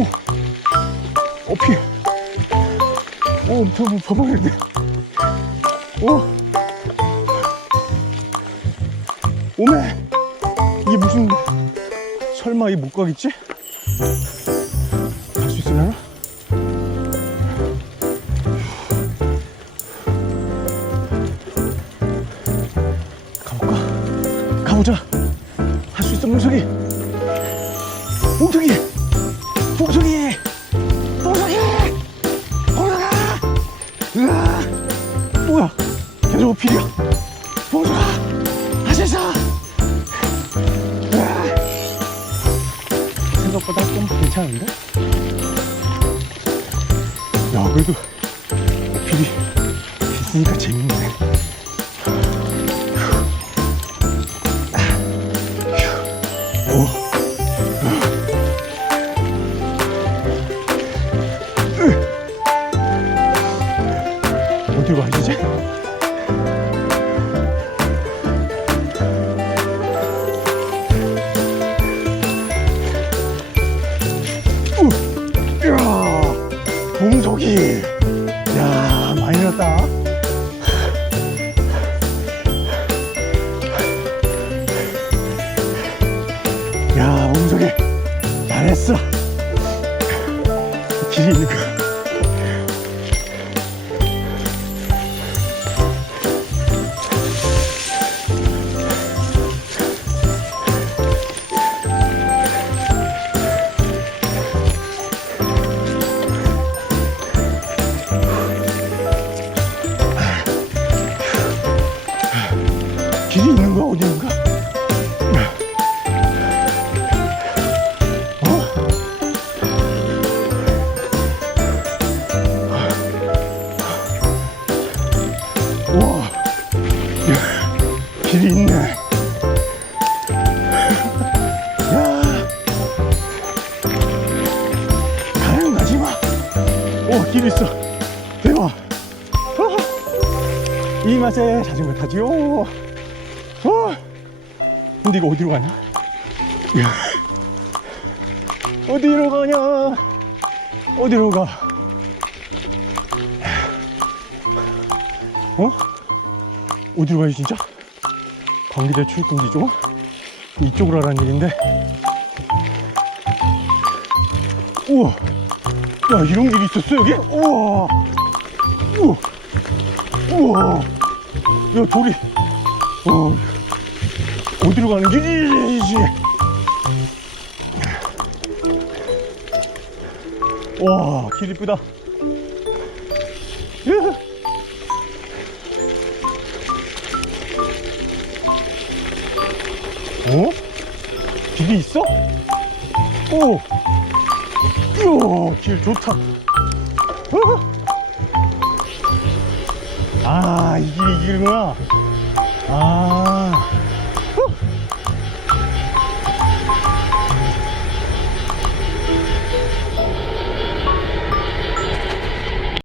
오, 어피. 오, 더, 더, 더 먹는데. 오. 오메. 이게 무슨, 설마 이 못 가겠지? 갈 수 있으려나? 가볼까? 가보자. 할 수 있어, 몽석이. 몽석이! 몽석이! 몽석이! 몽석아! 으아! 뭐야? 계속 필이야. 몽석아! 하세사! 생각보다 좀 괜찮은데? 야, 그래도 필이 있으니까 재밌네. 오. 되지? 우! 이야, 봉석이. 야, 많이 났다. 야, 봉석이. 잘했어. 길이 있는 거. 길이 있는 거야 어디인가? 어? 와, 야, 길이 있네. 길 있어. 대박. 어, 이 맛에 자전거 타지요. 어. 근데 이거 어디로 가냐? 야. 어디로 가냐? 어디로 가? 어? 어디로 가요 진짜? 경기대 출근지 쪽? 이쪽으로 하라는 얘긴데 우와 야 이런 길이 있었어 여기? 우와 우와 우와 야 돌이 어, 어디로 가는 길이지? 와, 길 이쁘다. 으흐. 어? 길이 있어? 오! 이야, 길 좋다. 아, 이 길이 이 길이구나. 아.